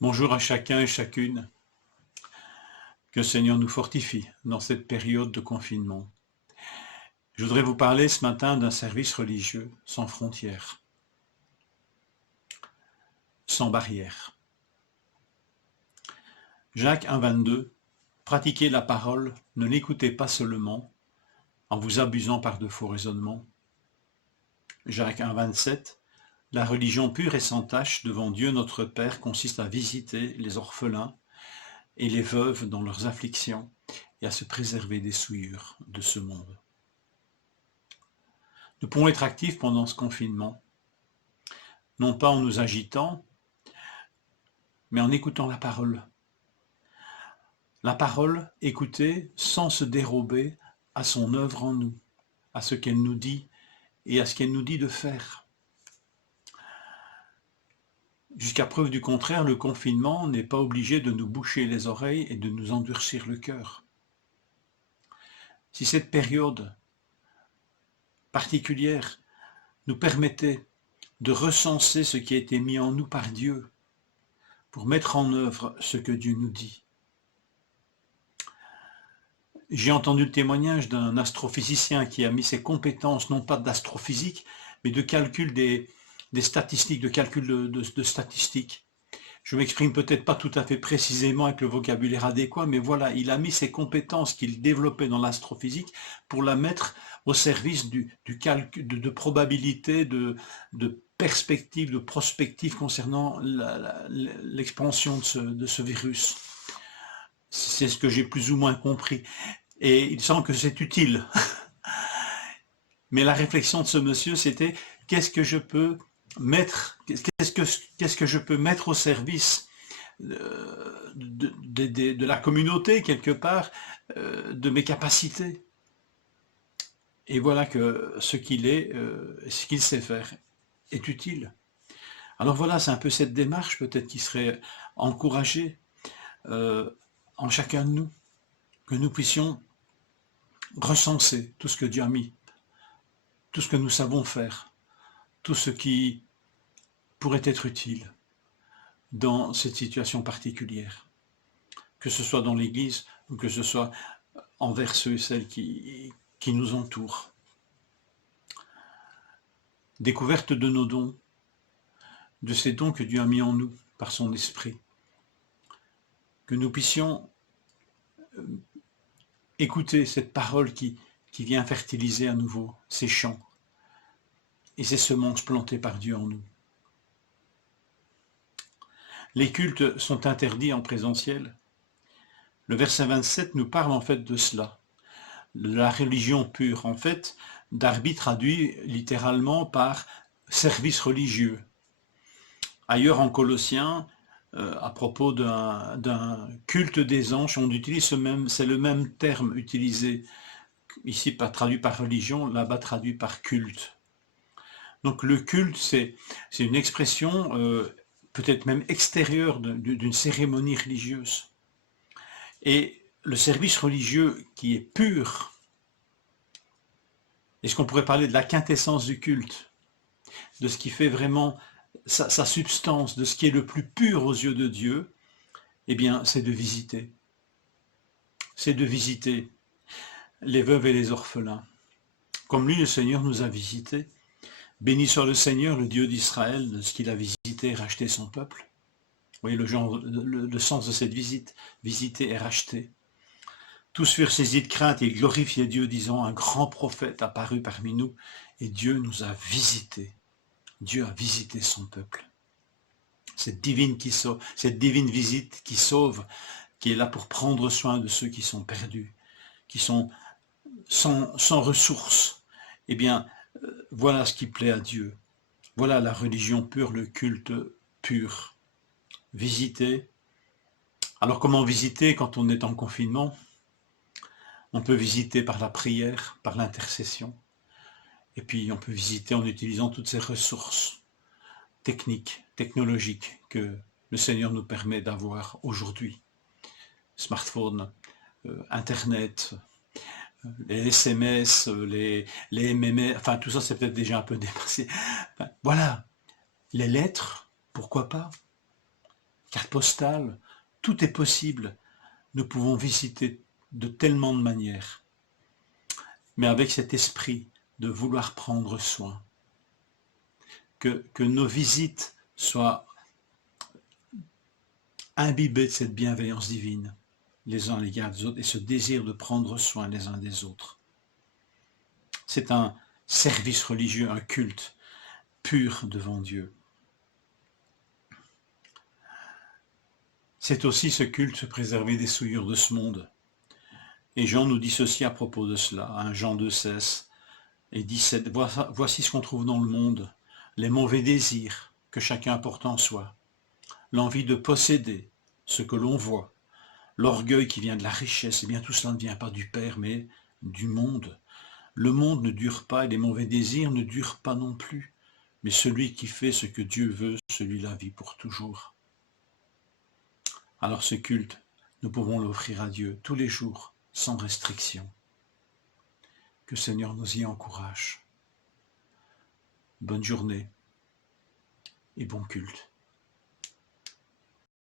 Bonjour à chacun et chacune. Que le Seigneur nous fortifie dans cette période de confinement. Je voudrais vous parler ce matin d'un service religieux sans frontières, sans barrières. Jacques 1,22. Pratiquez la parole, ne l'écoutez pas seulement, en vous abusant par de faux raisonnements. Jacques 1,27. La religion pure et sans tache devant Dieu notre Père consiste à visiter les orphelins et les veuves dans leurs afflictions et à se préserver des souillures de ce monde. Nous pouvons être actifs pendant ce confinement, non pas en nous agitant, mais en écoutant la parole. La parole, écoutée sans se dérober à son œuvre en nous, à ce qu'elle nous dit et à ce qu'elle nous dit de faire. Jusqu'à preuve du contraire, le confinement n'est pas obligé de nous boucher les oreilles et de nous endurcir le cœur. Si cette période particulière nous permettait de recenser ce qui a été mis en nous par Dieu pour mettre en œuvre ce que Dieu nous dit. J'ai entendu le témoignage d'un astrophysicien qui a mis ses compétences, non pas d'astrophysique, mais de calcul des statistiques, de calcul de statistiques. Je m'exprime peut-être pas tout à fait précisément avec le vocabulaire adéquat, mais voilà, il a mis ses compétences qu'il développait dans l'astrophysique pour la mettre au service du calcul, de probabilité, de perspective, de prospective concernant l'expansion de ce virus. C'est ce que j'ai plus ou moins compris. Et il semble que c'est utile. Mais la réflexion de ce monsieur, c'était qu'est-ce que je peux mettre au service de la communauté, quelque part, de mes capacités. Et voilà que ce qu'il est, ce qu'il sait faire, est utile. Alors voilà, c'est un peu cette démarche peut-être qui serait encouragée en chacun de nous, que nous puissions recenser tout ce que Dieu a mis, tout ce que nous savons faire, tout ce qui pourrait être utile dans cette situation particulière, que ce soit dans l'Église ou que ce soit envers ceux et celles qui nous entourent. Découverte de nos dons, de ces dons que Dieu a mis en nous par son esprit, que nous puissions écouter cette parole qui vient fertiliser à nouveau ces champs et ces semences plantées par Dieu en nous. Les cultes sont interdits en présentiel. Le verset 27 nous parle en fait de cela. La religion pure, en fait, Darby traduit littéralement par service religieux. Ailleurs en Colossiens, à propos d'un culte des anges, on utilise c'est le même terme utilisé, ici pas traduit par religion, là-bas traduit par culte. Donc le culte, c'est une expression peut-être même extérieure d'une cérémonie religieuse. Et le service religieux qui est pur, est-ce qu'on pourrait parler de la quintessence du culte, de ce qui fait vraiment sa substance, de ce qui est le plus pur aux yeux de Dieu, eh bien, c'est de visiter. C'est de visiter les veuves et les orphelins. Comme lui, le Seigneur nous a visités. Béni soit le Seigneur, le Dieu d'Israël, de ce qu'il a visité et racheté son peuple. Vous voyez le sens de cette visite, visiter et racheter. Tous furent saisis de crainte et ils glorifiaient Dieu, disant, un grand prophète apparut parmi nous, et Dieu nous a visités. Dieu a visité son peuple. Cette divine visite qui sauve, qui est là pour prendre soin de ceux qui sont perdus, qui sont sans ressources. Eh bien, voilà ce qui plaît à Dieu. Voilà la religion pure, le culte pur. Visiter. Alors comment visiter quand on est en confinement? On peut visiter par la prière, par l'intercession. Et puis on peut visiter en utilisant toutes ces ressources techniques, technologiques que le Seigneur nous permet d'avoir aujourd'hui. Smartphone, Internet, les SMS, les MMS, enfin tout ça c'est peut-être déjà un peu dépassé. Enfin, voilà, les lettres, pourquoi pas? carte postale, tout est possible. Nous pouvons visiter de tellement de manières, mais avec cet esprit de vouloir prendre soin. Que nos visites soient imbibées de cette bienveillance divine, les uns à l'égard des autres, et ce désir de prendre soin les uns des autres. C'est un service religieux, un culte pur devant Dieu. C'est aussi ce culte se préserver des souillures de ce monde. Et Jean nous dit ceci à propos de cela, hein, Jean 2,16 et 17. Voici ce qu'on trouve dans le monde, les mauvais désirs que chacun porte en soi, l'envie de posséder ce que l'on voit, l'orgueil qui vient de la richesse, et bien tout cela ne vient pas du Père, mais du monde. Le monde ne dure pas et les mauvais désirs ne durent pas non plus, mais celui qui fait ce que Dieu veut, celui-là vit pour toujours. Alors ce culte, nous pouvons l'offrir à Dieu tous les jours, sans restriction. Que le Seigneur nous y encourage. Bonne journée et bon culte.